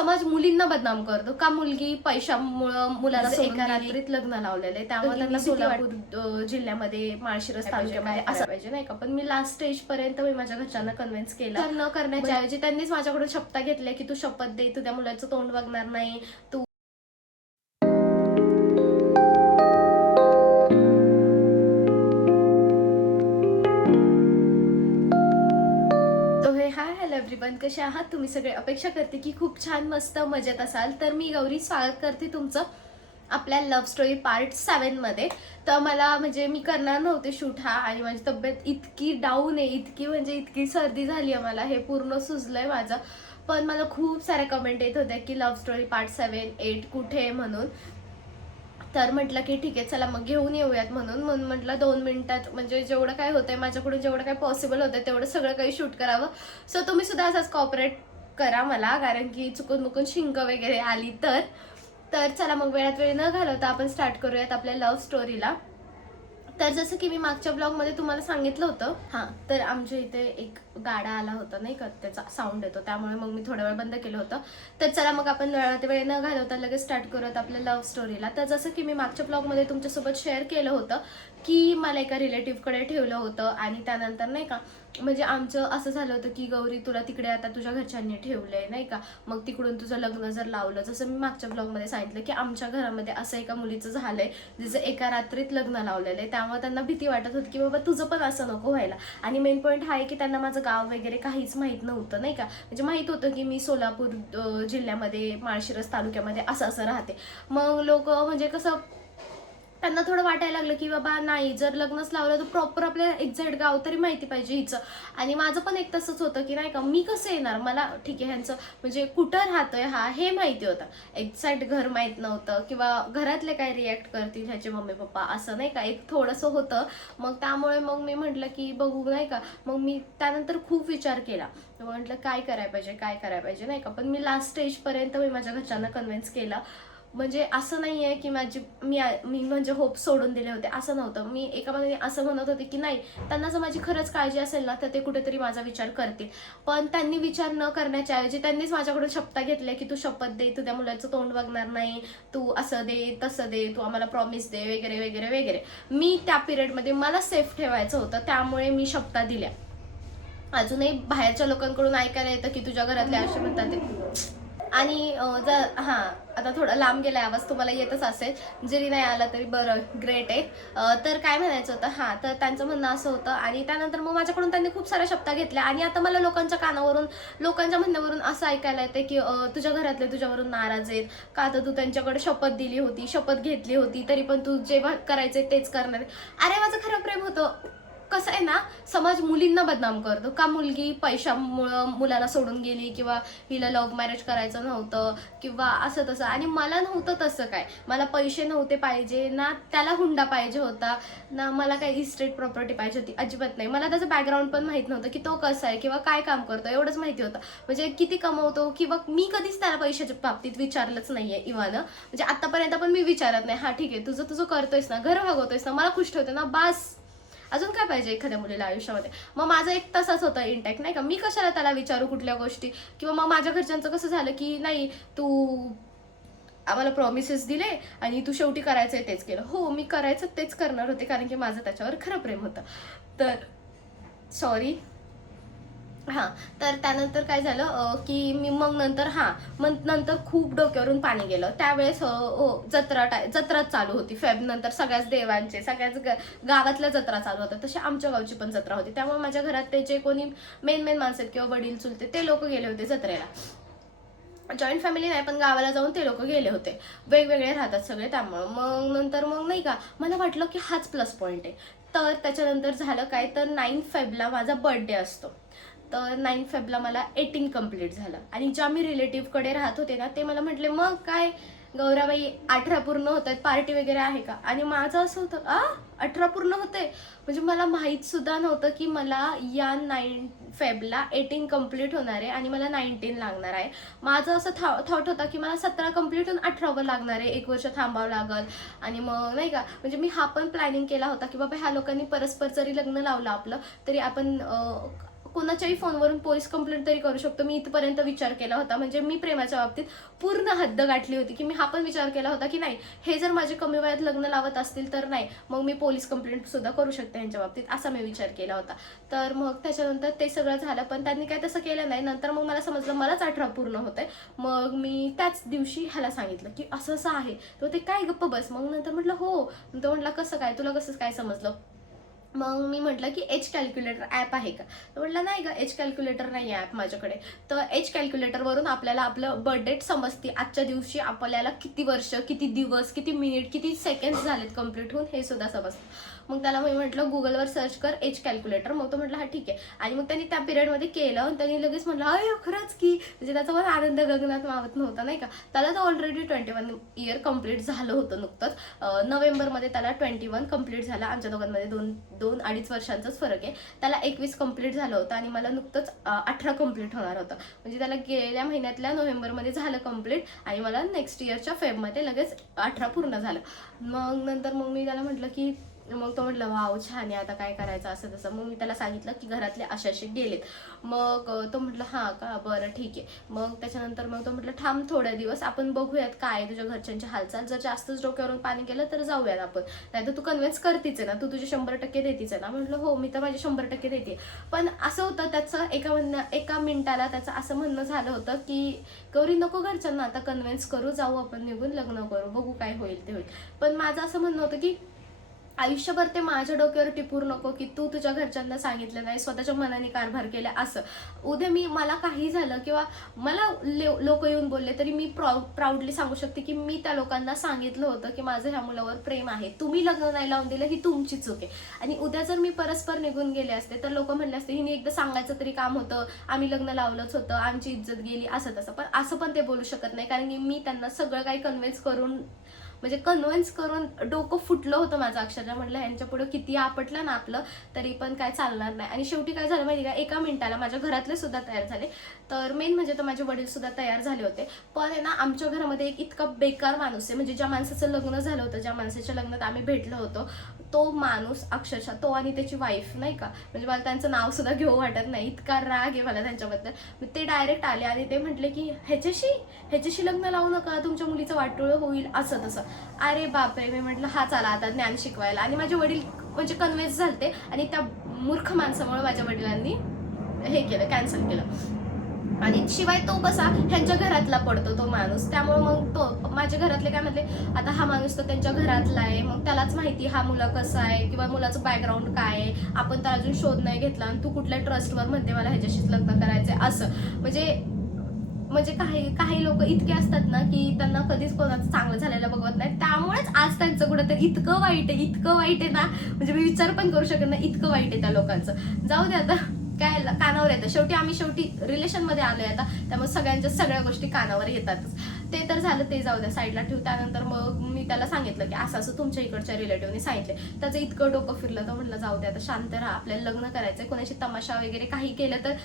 समाज मुलींना बदनाम करतो का मुलगी पैशामुळे मुलाला एका रात्रीत लग्न लावलेलं आहे, त्यामुळे त्यांना सोलापूर जिल्ह्यामध्ये माळशिरस तालुक्यामध्ये असं पाहिजे नाही का. पण मी लास्ट स्टेज पर्यंत मी माझ्या घरच्यांना कन्व्हिन्स केलं. तर न करण्याच्या ऐवजी त्यांनीच माझ्याकडून शपथ घेतले की तू शपथ दे, तू त्या मुलाचं तोंड बघणार नाही, तू हाय हॅलो एव्हरीवन, कसे आहात तुम्ही सगळे. अपेक्षा करते की खूप छान मस्त मजेत असाल. तर मी गौरी स्वागत करते तुमचं आपल्या लव्ह स्टोरी पार्ट 7 मध्ये. तर मला म्हणजे मी करणार नव्हते शूट हा, आणि माझी तब्येत इतकी डाऊन आहे, इतकी सर्दी झाली आहे, मला हे पूर्ण सुजलंय माझं. पण मला खूप साऱ्या कमेंट येत होत्या की लव्ह स्टोरी पार्ट 7, 8 कुठे आहे म्हणून. तर म्हटलं की ठीक आहे चला मग घेऊन येऊयात म्हणून म्हटलं 2 मिनिटात म्हणजे जेवढं काय होतंय माझ्याकडून, जेवढं काय पॉसिबल होतंय तेवढं सगळं काही शूट करावं. सो तुम्ही सुद्धा असाच कॉपरेट करा मला, कारण की चुकून मुकून शिंक वगैरे आली तर चला मग वेळात वेळ न घालवता आपण स्टार्ट करूयात आपल्या लव्ह स्टोरीला. तर जसं की मी मागच्या ब्लॉगमध्ये तुम्हाला सांगितलं होतं, हां, तर आमच्या इथे एक गाडा आला होता नाही का, त्याचा साऊंड येतो, त्यामुळे मग मी थोडा वेळ बंद केलं होतं. तर चला मग आपण वेळात वेळ न घालवता लगेच स्टार्ट करूयात आपल्या लव्ह स्टोरीला. तर जसं की मी मागच्या ब्लॉगमध्ये तुमच्यासोबत शेअर केलं होतं की मला एका रिलेटिव्हकडे ठेवलं होतं, आणि त्यानंतर नाही का म्हणजे आमचं असं झालं होतं की गौरी तुला तिकडे आता तुझ्या घरच्यांनी ठेवलंय नाही का, मग तिकडून तुझं लग्न जर लावलं, जसं मी मागच्या ब्लॉगमध्ये सांगितलं की आमच्या घरामध्ये असं एका मुलीचं झालंय जिचं एका रात्रीत लग्न लावलेलं आहे, त्यामुळे त्यांना भीती वाटत होती की बाबा तुझं पण असं नको व्हायला. आणि मेन पॉईंट हा आहे की त्यांना माझं गाव वगैरे काहीच माहीत नव्हतं नाही का, म्हणजे माहीत होतं की मी सोलापूर जिल्ह्यामध्ये माळशिरस तालुक्यामध्ये असं राहते. मग लोक म्हणजे कसं त्यांना थोडं वाटायला लागलं की बाबा नाही, जर लग्नच लावलं तर प्रॉपर आपल्याला एक्झॅक्ट गाव तरी माहिती पाहिजे हिचं. आणि माझं पण एक तसंच होतं की नाही का, मी कसं येणार, मला ठीक आहे ह्यांचं म्हणजे कुठं राहतोय हा हे माहिती होतं, एक्झॅक्ट घर माहीत नव्हतं, किंवा घरातले काय रिॲक्ट करतील ह्याचे मम्मी पप्पा असं नाही का, एक थोडंसं होतं. मग त्यामुळे मग मी म्हटलं की बघू नाही का. मग मी त्यानंतर खूप विचार केला, म्हटलं काय करायला पाहिजे नाही का. पण मी लास्ट स्टेजपर्यंत मी माझ्या घरच्यांना कन्व्हिन्स केलं. म्हणजे असं नाही आहे की मी म्हणजे होप सोडून दिले होते, असं नव्हतं. मी एका बाजूने असं म्हणत होते की नाही, त्यांना जर माझी खरंच काळजी असेल ना तर ते कुठेतरी माझा विचार करतील. पण त्यांनी विचार न करण्याच्या ऐवजी त्यांनीच माझ्याकडून शपथ घेतले की तू शपथ दे, तू त्या मुलाचं तोंड बघणार नाही, तू असं दे तसं दे, तू आम्हाला प्रॉमिस दे वगैरे वगैरे वगैरे. मी त्या पिरियडमध्ये मला सेफ ठेवायचं होतं, त्यामुळे मी शपथा दिल्या. अजूनही बाहेरच्या लोकांकडून ऐकायला येतं की तुझ्या घरातले असे म्हणतात ते. आणि जर हां, आता थोडा लांब गेला आवाज, तुम्हाला येतच असेल, जरी नाही आला तरी बरं, ग्रेट आहे. तर काय म्हणायचं होतं, हां, तर त्यांचं म्हणणं असं होतं. आणि त्यानंतर मग माझ्याकडून त्यांनी खूप साऱ्या शब्द घेतल्या, आणि आता मला लोकांच्या कानावरून, लोकांच्या म्हणण्यावरून असं ऐकायला येतं की तुझ्या घरातले तुझ्यावरून नाराज आहेत का, तर तू त्यांच्याकडे शपथ दिली होती, शपथ घेतली होती, तरी पण तू जेव्हा करायचंय तेच करणार. अरे माझं खरं प्रेम होतं. कसं आहे ना, समाज मुलींना बदनाम करतो का मुलगी पैशामुळं मुलाला सोडून गेली, किंवा हिला लव्ह मॅरेज करायचं नव्हतं, किंवा असं तसं. आणि मला नव्हतं तसं काय, मला पैसे नव्हते पाहिजे ना, त्याला हुंडा पाहिजे होता ना, मला काही इस्टेट प्रॉपर्टी पाहिजे होती, अजिबात नाही. मला त्याचं बॅकग्राऊंड पण माहीत नव्हतं की तो कसा आहे किंवा काय काम करतो, एवढंच माहिती होतं. म्हणजे किती कमवतो, किंवा मी कधीच त्याला पैशाच्या बाबतीत विचारलंच नाहीये इव्हन, म्हणजे आतापर्यंत पण मी विचारत नाही. हा ठीक आहे, तुझं करतोयस ना, घर भागवतोयस ना, मला खुश ठेवते ना, बास, अजून काय पाहिजे एखाद्या मुलीला आयुष्यामध्ये. मग माझं एक तसाच होतं इंटॅक्ट नाही का, मी कशाला त्याला विचारू कुठल्या गोष्टी. किंवा मग माझ्या घरच्यांचं कसं झालं की नाही, तू आम्हाला प्रॉमिसेस दिले आणि तू शेवटी करायचंय तेच केलं. हो, मी करायचं तेच करणार होते, कारण की माझं त्याच्यावर खरं प्रेम होतं. तर सॉरी. हां, तर त्यानंतर काय झालं की मी मग नंतर मग नंतर खूप डोक्यावरून पाणी गेलं. त्यावेळेस जत्राच चालू होती. फेब नंतर सगळ्याच देवांचे, सगळ्याच गावातल्या जत्रा चालू होत्या. तशी आमच्या गावची पण जत्रा होती. त्यामुळे माझ्या घरात ते जे कोणी मेन माणसं आहेत किंवा वडील चुलते, ते लोक गेले होते जत्रेला. जॉईंट फॅमिली नाही, पण गावाला जाऊन ते लोक गेले होते. वेगवेगळे राहतात सगळे, त्यामुळं मग नंतर मग नाही का, मला वाटलं की हाच प्लस पॉईंट आहे. तर त्याच्यानंतर झालं काय, तर 9 फेबला माझा बर्थडे असतो. तर 9 फेबला मला 18 कम्प्लीट झालं. आणि ज्या मी रिलेटिव्हकडे राहत होते ना, ते मला म्हटले मग काय गौराबाई 18 पूर्ण होत आहेत, पार्टी वगैरे आहे का. आणि माझं असं होतं 18 पूर्ण होते, म्हणजे मला माहीत सुद्धा नव्हतं की मला या 9 फेबला 18 कम्प्लीट होणार आहे आणि मला 19 लागणार आहे. माझं असं थॉट होता की मला 17 कम्प्लीट होऊन 18वर लागणार आहे, 1 वर्ष थांबावं लागल. आणि मग नाही का, म्हणजे मी हा पण प्लॅनिंग केला होता की बाबा ह्या लोकांनी परस्पर जरी लग्न लावलं आपलं, तरी आपण कोणाच्याही फोनवरून पोलीस कंप्लेंट तरी करू शकतो, मी इथपर्यंत विचार केला होता. म्हणजे मी प्रेमाच्या बाबतीत पूर्ण हद्द गाठली होती, की मी हा पण विचार केला होता की नाही, हे जर माझे कमी वयात लग्न लावत असतील तर नाही, मग मी पोलीस कंप्लेंट सुद्धा करू शकते यांच्या बाबतीत, असा मी विचार केला होता. तर मग त्याच्यानंतर ते सगळं झालं, पण त्यांनी काय तसं केलं नाही. नंतर मग मला समजलं मलाच 18 पूर्ण होते. मग मी त्याच दिवशी ह्याला सांगितलं की असं असं आहे. तो ते काय गप्प बस. मग नंतर म्हटलं हो. तो म्हटलं कसं काय, तुला कसं काय समजलं. मग मी म्हटलं की एज कॅल्क्युलेटर ॲप आहे का. तर म्हटलं नाही का, एज कॅल्क्युलेटर नाही आहे ॲप माझ्याकडे. तर एज कॅल्क्युलेटरवरून आपल्याला आपलं बर्थ डेट समजते, आजच्या दिवशी आपल्याला किती वर्ष, किती दिवस, किती मिनिट, किती सेकंड्स झालेत कंप्लीट होऊन हे सुद्धा समजतं. मग त्याला मी म्हटलं गुगलवर सर्च कर एज कॅल्क्युलेटर. मग तो म्हटलं हा ठीक आहे. आणि मग त्यांनी त्या पिरियडमध्ये केलं आणि त्यांनी लगेच म्हटलं अय खरंच की. म्हणजे त्याचा पण आनंद गगनात मावत नव्हता नाही का. त्याला तर ऑलरेडी 21 इयर कंप्लीट झालं होतं नुकतंच. नोव्हेंबरमध्ये त्याला 21 कंप्लीट झाला. आमच्या दोघांमध्ये दोन अडीच वर्षांचाच फरक आहे. त्याला 21 कंप्लीट झालं होतं आणि मला नुकतंच 18 कंप्लीट होणार होतं. म्हणजे त्याला गेल्या महिन्यातल्या नोव्हेंबरमध्ये झालं कंप्लीट आणि मला नेक्स्ट इयरच्या फेबमध्ये लगेच 18 पूर्ण झालं. मग नंतर मग मी त्याला म्हटलं की, मग तो म्हटलं वाव छान आहे, आता काय करायचं असं तसं. मग मी त्याला सांगितलं की घरातले अशाशी गेलेत. मग तो म्हटलं हां का, बरं ठीक आहे. मग त्याच्यानंतर मग तो म्हटलं थांब थोड्या दिवस, आपण बघूयात काय तुझ्या घरच्यांची हालचाल. जर जास्तच डोक्यावरून पाणी गेलं तर जाऊयात आपण, नाही तर तू कन्व्हिन्स करतीच आहे ना, तू तुझे 100% देतीच आहे ना. म्हटलं हो मी तर माझे 100% देते. पण असं होतं त्याचं एका मिनिटाला त्याचं असं म्हणणं झालं होतं की गौरी नको घरच्यांना आता कन्व्हिन्स करू, जाऊ आपण निघून लग्न करू, बघू काय होईल ते होईल. पण माझं असं म्हणणं होतं की आयुष्यभर ते माझ्या डोक्यावर टिपूर नको की तू तुझ्या घरच्यांना सांगितलं नाही, स्वतःच्या मनाने कारभार केला असं. उद्या मला काही झालं किंवा मला लोक येऊन बोलले तरी मी प्राऊडली सांगू शकते की मी त्या लोकांना सांगितलं होतं की माझं ह्या मुलावर प्रेम आहे, तुम्ही लग्न नाही लावून दिलं ही तुमची चूक आहे. आणि उद्या जर मी परस्पर निघून गेले असते तर लोक म्हणले असते हिने एकदा सांगायचं तरी काम होतं, आम्ही लग्न लावलंच होतं, आमची इज्जत गेली असं तसं. पण असं पण ते बोलू शकत नाही, कारण की मी त्यांना सगळं काही कन्व्हिन्स करून डोकं फुटलं होतं माझं अक्षरशः. म्हटलं यांच्या पुढे किती आपटलं ना आपलं तरी पण काय चालणार नाही. आणि शेवटी काय झालं माहिती का, एका मिनिटाला माझ्या घरातले सुद्धा तयार झाले. तर मेन म्हणजे तर माझे वडील सुद्धा तयार झाले होते. पण आहे ना आमच्या घरामध्ये एक इतका बेकार माणूस आहे, म्हणजे ज्या माणसाचं लग्न झालं होतं, ज्या माणसाच्या लग्नात आम्ही भेटलो होतो, तो माणूस अक्षरशः, तो आणि त्याची वाईफ नाही का, म्हणजे मला त्यांचं नाव सुद्धा घेऊ वाटत नाही, इतका राग आहे मला त्यांच्याबद्दल. ते डायरेक्ट आले आणि ते म्हटले की ह्याच्याशी लग्न लावू नका, तुमच्या मुलीचं वाटोळं होईल असं तसं. अरे बापरे. मी म्हटलं हा चला आता ज्ञान शिकवायला. आणि माझे वडील म्हणजे कन्व्हिन्स झालते आणि त्या मूर्ख माणसामुळे माझ्या वडिलांनी हे केलं, कॅन्सल केलं. आणि शिवाय तो कसा ह्यांच्या घरातला पडतो तो माणूस, त्यामुळे मग तो माझ्या घरातले काय म्हटले, आता हा माणूस तर त्यांच्या घरातला आहे, मग त्यालाच माहिती हा मुला कसा आहे किंवा मुलाचं बॅकग्राऊंड काय आहे, आपण तर अजून शोध नाही घेतला आणि तू कुठल्या ट्रस्टवर म्हणते मला ह्याच्याशीच लग्न करायचंय असं. म्हणजे काही लोक इतके असतात ना की त्यांना कधीच कोणाचं चांगलं झालेलं बघवत नाही. त्यामुळेच आज त्यांचं कुठेतरी इतकं वाईट आहे ना, म्हणजे मी विचार पण करू शकत नाही, इतकं वाईट आहे त्या लोकांचं. जाऊ दे आता, काय कानावर येतं. शेवटी रिलेशनमध्ये आलोय आता, त्यामुळे सगळ्यांच्या सगळ्या गोष्टी कानावर येतातच. ते तर झालं, ते जाऊ द्या साईडला ठेवू. त्यानंतर मग मी त्याला सांगितलं की असं असं तुमच्या इकडच्या रिलेटिव्हने सांगितले. त्याचं इतकं डोकं फिरलं, तर म्हटलं जाऊ दे आता, शांत राहा, आपल्याला लग्न करायचंय, कोणाची तमाशा वगैरे काही केलं तर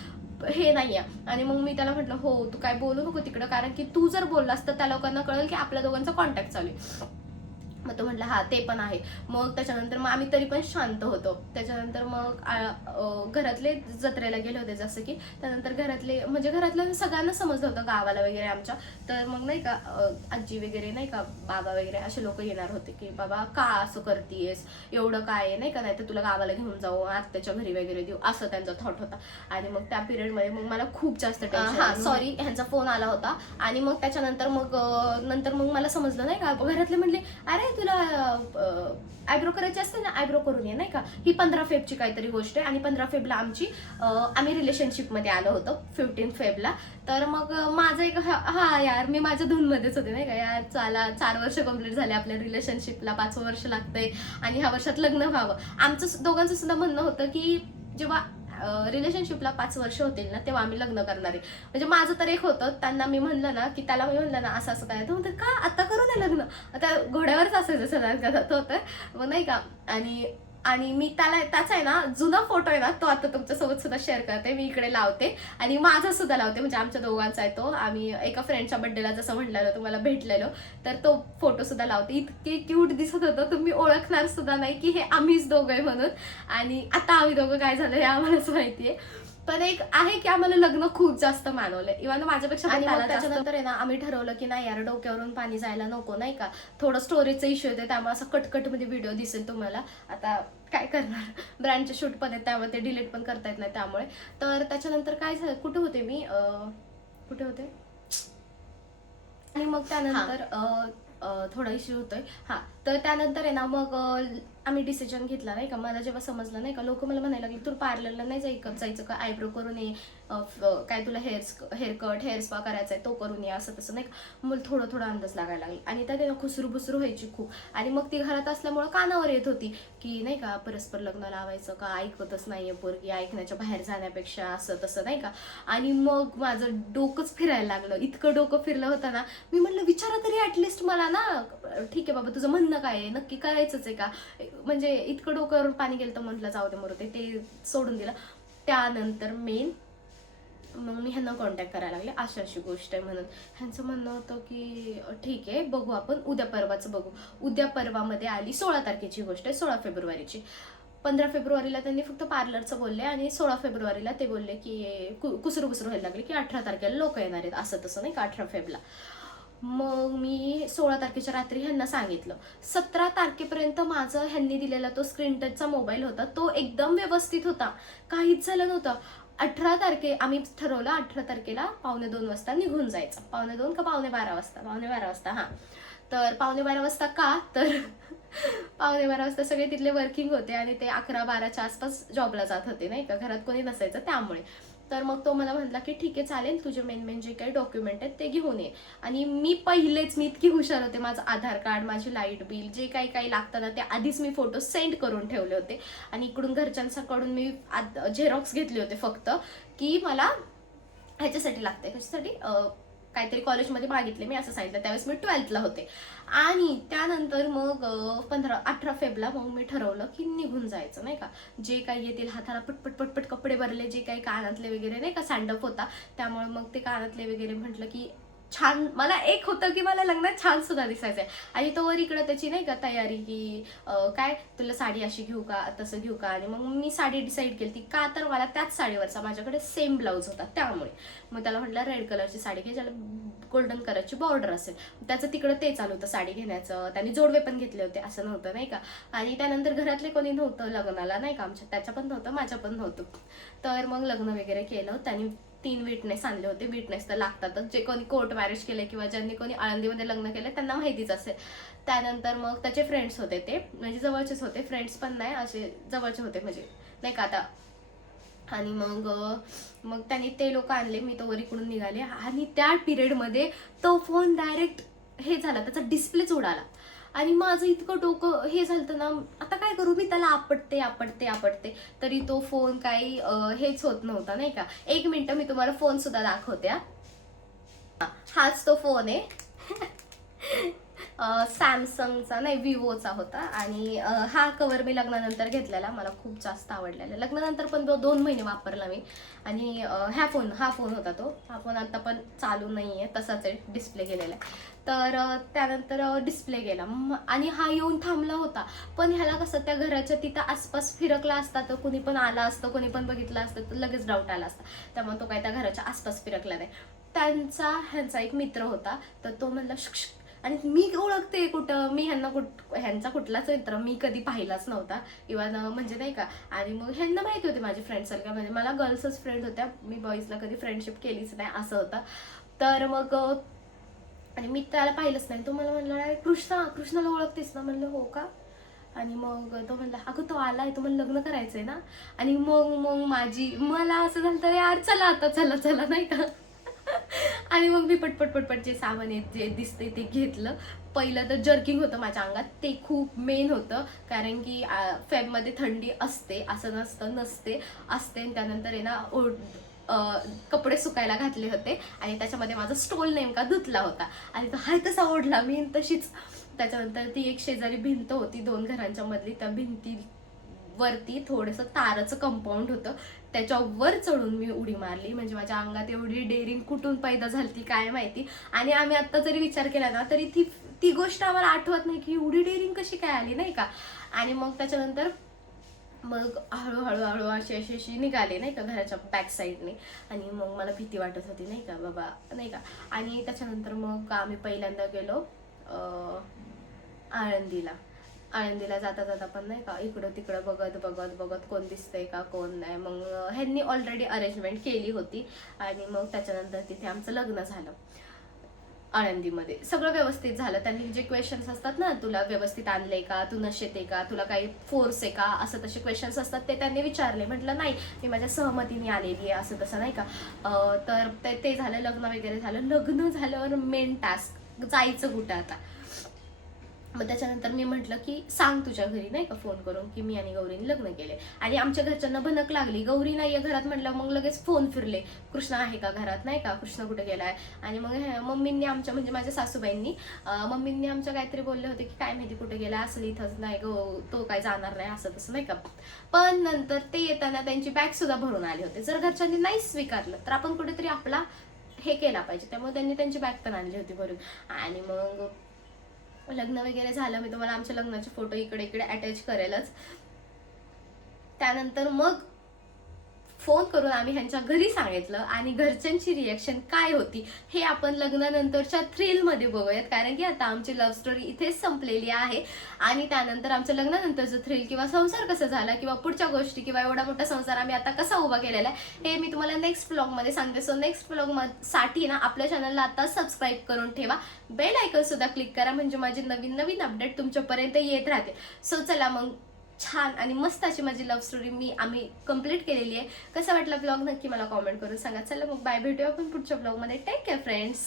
हे नाहीये. आणि मग मी त्याला म्हटलं हो तू काय बोलू नको तिकडं, कारण की तू जर बोललास तर त्या लोकांना कळेल की आपल्या दोघांचा कॉन्टॅक्ट चालू आहे. मग तो म्हटलं हा ते पण आहे. मग त्याच्यानंतर मग आम्ही तरी पण शांत होतो. त्याच्यानंतर मग घरातले जत्रेला गेले होते जसं की. त्यानंतर घरातल्या सगळ्यांना समजलं होतं गावाला वगैरे आमच्या. तर मग नाही का आजी वगैरे नाही का, बाबा वगैरे असे लोक येणार होते की बाबा का असं करतेस, एवढं काय आहे नाही का, नाही तर तुला गावाला घेऊन जाऊ, आत्याच्या घरी वगैरे देऊ, असं त्यांचा थॉट होता. आणि मग त्या पिरियडमध्ये मग मला खूप जास्त टेन्शन, सॉरी ह्यांचा फोन आला होता. आणि मग त्याच्यानंतर मग मला समजलं नाही का, घरातले म्हणले अरे तुला आयब्रो करायची असते ना, आयब्रो करून ये नाही का. ही 15 फेबची काहीतरी गोष्ट आहे. आणि 15 फेबला आम्ही रिलेशनशिपमध्ये आलो होतो 15 फेबला. तर मग माझं एक हा यार, मी माझ्या धूनमध्येच होते नाही का, यार चला 4 वर्ष कंप्लीट झाले आपल्या रिलेशनशिपला, 5 वर्ष लागतंय आणि ह्या वर्षात लग्न व्हावं. आमचं दोघांचं सुद्धा म्हणणं होतं की जेव्हा रिलेशनशिपला 5 वर्ष होतील ना तेव्हा आम्ही लग्न करणार आहे. म्हणजे माझं तर एक होतं, त्यांना मी म्हणलं ना की त्याला मी म्हणलं ना असं असं काय, तर म्हणतात का आता करू नये लग्न, आता घोड्यावरच असायचं सगळ्यांना होतं मग नाही का. आणि मी त्याचा आहे ना जुना फोटो आहे ना, तो आता तुमच्यासोबत सुद्धा शेअर करते, मी इकडे लावते आणि माझा सुद्धा लावते, म्हणजे आमच्या दोघांचा आहे तो. आम्ही एका फ्रेंडच्या बर्थडेला जसं म्हटलेलं तुम्हाला भेटलेलो, तर तो फोटो सुद्धा लावते. इतके क्यूट दिसत होतं, तुम्ही ओळखणार सुद्धा नाही की हे आम्हीच दोघं आहे म्हणून. आणि आता आम्ही दोघं काय झालं हे आम्हालाच माहितीये. पण एक आहे की आम्हाला लग्न खूप जास्त मानवलंय, इव्हन माझ्यापेक्षा. आणि मग त्याच्यानंतर आहे ना आम्ही ठरवलं की नाही यार, डोक्यावरून पाणी जायला नको, नाही का. थोडं स्टोरेजचा इश्यू येते, त्यामुळे असं कटकट मध्ये व्हिडिओ दिसेल तुम्हाला. आता काय करणार, ब्रँडचे शूट पण आहेत, त्यामुळे ते डिलीट पण करता येत नाही त्यामुळे. तर त्याच्यानंतर काय झालं, कुठे होते मी, कुठे होते. आणि मग त्यानंतर थोडा इश्यू होतोय. हा, तर त्यानंतर आहे ना मग आम्ही डिसिजन घेतला, नाही का. मला जेव्हा समजलं, नाही का, लोक मला म्हणायला लागले तू पार्लरला नाही जायचं का, आयब्रो करून ये, काय तुला हेअरकट हेअर स्पा करायचा आहे तो करून ये, असं तसं, नाही का. मला थोडं थोडं अंदाज लागायला लागला. आणि त्यात खुसरू बुसरू व्हायची खूप. आणि मग ती घरात असल्यामुळे कानावर येत होती की नाही का, परस्पर लग्न लावायचं का, ऐकतच नाहीये पोरगी, ऐकण्याच्या बाहेर जाण्यापेक्षा असं तसं, नाही का. आणि मग माझं डोकंच फिरायला लागलं, इतकं डोकं फिरलं होतं ना. मी म्हटलं विचारा तरी ऍटलिस्ट मला ना, ठीक आहे बाबा तुझं म्हणणं काय आहे, नक्की करायचंच आहे का, म्हणजे इतकं डोक्यावर पाणी गेलं तर म्हटलं जाऊ दे मरू दे, ते सोडून दिलं. त्यानंतर मग मी ह्यांना कॉन्टॅक्ट करायला लागले, अशी अशी गोष्ट आहे म्हणून. ह्यांचं म्हणणं होतं की ठीक आहे बघू आपण, उद्या परवाचं बघू. उद्या परवामध्ये आली 16 तारखेची गोष्ट आहे, 16 फेब्रुवारीची. 15 फेब्रुवारीला त्यांनी फक्त पार्लरचं बोलले, आणि 16 फेब्रुवारीला ते बोलले की कुसरू व्हायला लागले की 18 तारखेला लोक येणार आहेत, असं तसं, नाही का, 18 फेब्रुवारीला. मग मी 16 तारखेच्या रात्री ह्यांना सांगितलं. 17 तारखेपर्यंत माझं ह्यांनी दिलेला तो स्क्रीन टचचा मोबाईल होता, तो एकदम व्यवस्थित होता, काहीच झालं नव्हतं. 18 तारखे आम्ही ठरवलं, 18 तारखेला 1:45 वाजता निघून जायचं. 1:45 का 11:45 वाजता, 11:45 वाजता. हा, तर 11:45 वाजता का, तर 11:45 वाजता सगळे तिथले वर्किंग होते, आणि ते 11-12च्या आसपास जॉबला जात होते, नाही का, घरात कोणी नसायचं त्यामुळे. तर मग तो मला म्हटला की ठीक आहे चालेल, तुझे मेन जे काही डॉक्युमेंट आहेत ते घेऊन ये. आणि मी इतकी हुशार होते, माझं आधार कार्ड, माझी लाईट बिल, जे काही लागतं ना ते आधीच मी फोटो सेंड करून ठेवले होते. आणि इकडून घरच्यांकडून मी झेरॉक्स घेतले होते फक्त, की मला ह्याच्यासाठी लागते, कशासाठी, काहीतरी कॉलेजमध्ये मागितले मी, असं सांगितलं. त्यावेळेस मी 12th होते. आणि त्यानंतर मग 18 फेब्रुवारीला मग मी ठरवलं की निघून जायचं, नाही का. जे काही येतील हाताला पटपट पटपट कपडे भरले, जे काही कानातले वगैरे, नाही का, सँडअप होता त्यामुळे मग ते कानातले वगैरे म्हटलं की छान, मला एक होतं की मला लग्नात छान सुद्धा दिसायचंय. आणि तोवर इकडं त्याची, नाही का, तयारी की काय तुला साडी अशी घेऊ का, तसं घेऊ का. आणि मग मी साडी डिसाईड केली का, तर मला त्याच साडीवरचा माझ्याकडे सेम ब्लाऊज होता त्यामुळे. मग त्याला म्हटलं रेड कलरची साडी घे, ज्याला गोल्डन कलरची बॉर्डर असेल. त्याचं तिकडं ते चालू होतं साडी घेण्याचं, त्यांनी जोडवे पण घेतले होते, असं नव्हतं, नाही का. आणि त्यानंतर घरातले कोणी नव्हतं लग्नाला, नाही का, आमच्या त्याच्या पण नव्हतं, माझ्या पण नव्हतं. तर मग लग्न वगैरे केलं. त्यांनी 3 विटनेस आणले होते. विटनेस तर लागतातच, जे कोणी कोर्ट मॅरेज केले किंवा ज्यांनी कोणी आळंदीमध्ये लग्न केले त्यांना माहितीच असेल. त्यानंतर मग त्याचे फ्रेंड्स होते, ते म्हणजे जवळचेच होते, फ्रेंड्स पण नाही, असे जवळचे होते, म्हणजे नाही का आता. आणि मग त्यांनी ते लोक आणले, मी तो इकडून निघाले. आणि त्या पिरियडमध्ये तो फोन डायरेक्ट हे झाला, त्याचा डिस्प्लेच उडाला. आणि माझं इतकं डोकं हे झालं ना, आता काय करू, मी त्याला आपटते तरी तो फोन काही हेच होत नव्हता, नाही का. 1 मिनिट मी तुम्हाला फोन सुद्धा दाखवते. हाच तो फोन आहे. सॅमसंगचा नाही, विवोचा होता. आणि हा कवर मी लग्नानंतर घेतलेला, मला खूप जास्त आवडलेला. लग्नानंतर पण 2 महिने वापरला मी. आणि हा फोन होता तो. हा फोन आता पण चालू नाहीये, तसाच आहे, डिस्प्ले गेलेला आहे. तर त्यानंतर डिस्प्ले गेला आणि हा येऊन थांबला होता. पण ह्याला कसं त्या घराच्या तिथं आसपास फिरकला असता तर कुणी पण आला असतं, कोणी पण बघितलं असतं तर लगेच डाऊट आला असता. त्यामुळे तो काय त्या घराच्या आसपास फिरकला नाही. ह्यांचा एक मित्र होता, तर तो म्हणला आणि मी ओळखते कुठं, मी ह्यांचा कुठलाच मित्र मी कधी पाहिलाच नव्हता इव्हन, म्हणजे नाही का. आणि मग ह्यांना माहिती होते माझे फ्रेंड सर्कल, म्हणजे मला गर्ल्सच फ्रेंड होत्या, मी बॉईजला कधी फ्रेंडशिप केलीच नाही, असं होतं. तर मग आणि मी त्याला पाहिलंच नाही. तो मला म्हणला कृष्णाला ओळखतेस ना, म्हणलं हो का. आणि मग तो म्हणला अगं तो आलाय, तो मला लग्न करायचंय ना. आणि मग मला असं झालं यार चला नाही का. आणि मग मी पटपट जे सामान जे दिसते ते घेतलं. पहिलं तर जर्किंग होतं माझ्या अंगात, ते खूप मेन होतं, कारण की फेबमध्ये थंडी असते, असं नसते. आणि त्यानंतर आहे ना कपडे सुकायला घातले होते, आणि त्याच्यामध्ये माझा स्टोल नेमका धुतला होता, आणि तो हाय तसा ओढला मी तशीच. त्याच्यानंतर ती एक शेजारी भिंत होती 2 घरांच्या मधली, त्या भिंतीवरती थोडंसं ताराचं कंपाऊंड होतं, त्याच्यावर चढून मी उडी मारली. म्हणजे माझ्या अंगात एवढी डेअरिंग कुठून पैदा झाली काय माहिती. आणि आम्ही आता जरी विचार केला ना तरी ती गोष्ट आम्हाला आठवत नाही की एवढी डेअरिंग कशी काय आली, नाही का. आणि मग त्याच्यानंतर मग हळूहळू अशी निघाले नाही का घराच्या बॅक साईडने. आणि मग मला भीती वाटत होती नाही का बाबा नाही का. आणि त्याच्यानंतर मग आम्ही पहिल्यांदा गेलो आळंदीला जाता जाता पण नाही का इकडं तिकडं बघत कोण दिसतंय का कोण नाही. मग ह्यांनी ऑलरेडी अरेंजमेंट केली होती आणि मग त्याच्यानंतर तिथे आमचं लग्न झालं आळंदीमध्ये. सगळं व्यवस्थित झालं. त्यांनी जे क्वेश्चन्स असतात ना, तुला व्यवस्थित आणले का, तू नशेत आहे का, तुला काही फोर्स आहे का, असं तसे क्वेश्चन्स असतात ते त्यांनी विचारले. म्हटलं नाही, मी माझ्या सहमतीने आलेली आहे असं तसं नाही का. तर ते झालं, लग्न वगैरे झालं. लग्न झाल्यावर मेन टास्क जायचं कुठं आता. मग त्याच्यानंतर मी म्हटलं की सांग तुझ्या घरी नाही का फोन करून की मी आणि गौरीने लग्न केले. आणि आमच्या घरच्यांना भनक लागली, गौरी नाहीये घरात म्हटलं. मग लगेच फोन फिरले, कृष्णा आहे का घरात नाही का, कृष्णा कुठे गेलाय. आणि मग मम्मींनी आमच्या म्हणजे माझ्या सासूबाईंनी मम्मींनी आमच्या काहीतरी बोलले होते की काय माहिती कुठे गेला असेल, इथंच नाही तो काय जाणार नाही असं तसं नाही का. पण नंतर ते येताना त्यांची बॅग सुद्धा भरून आले होते. जर घरच्यांनी नाही स्वीकारलं तर आपण कुठेतरी आपला हे केला पाहिजे. त्यामुळे त्यांनी त्यांची बॅग पण आणली होती भरून. आणि मग लग्न वगैरे झालं. मी तुम्हाला आमच्या लग्नाचे फोटो इकडे अटॅच करेलच. त्यानंतर मग फोन करून आम्ही ह्यांच्या घरी सांगितलं आणि घरच्यांची रिॲक्शन काय होती हे आपण लग्नानंतरच्या थ्रिलमध्ये बघूयात. कारण की आता आमची लव्ह स्टोरी इथेच संपलेली आहे आणि त्यानंतर आमचं लग्नानंतरचं थ्रिल किंवा संसार कसा झाला किंवा पुढच्या गोष्टी किंवा एवढा मोठा संसार आम्ही आता कसा उभा केलेला आहे हे मी तुम्हाला नेक्स्ट व्लॉगमध्ये सांगते. सो नेक्स्ट व्लॉगसाठी ना आपल्या चॅनलला आता सबस्क्राईब करून ठेवा, बेल आयकॉन सुद्धा क्लिक करा म्हणजे माझे नवीन अपडेट तुमच्यापर्यंत येत राहते. सो चला मग, छान आणि मस्त अशी माझी लव्ह स्टोरी आम्ही कंप्लीट केलेली आहे. कसा वाटला ब्लॉग नक्की मला कॉमेंट करून सांगा. चला मग बाय, भेटूया आपण पुढच्या ब्लॉगमध्ये. Take care friends.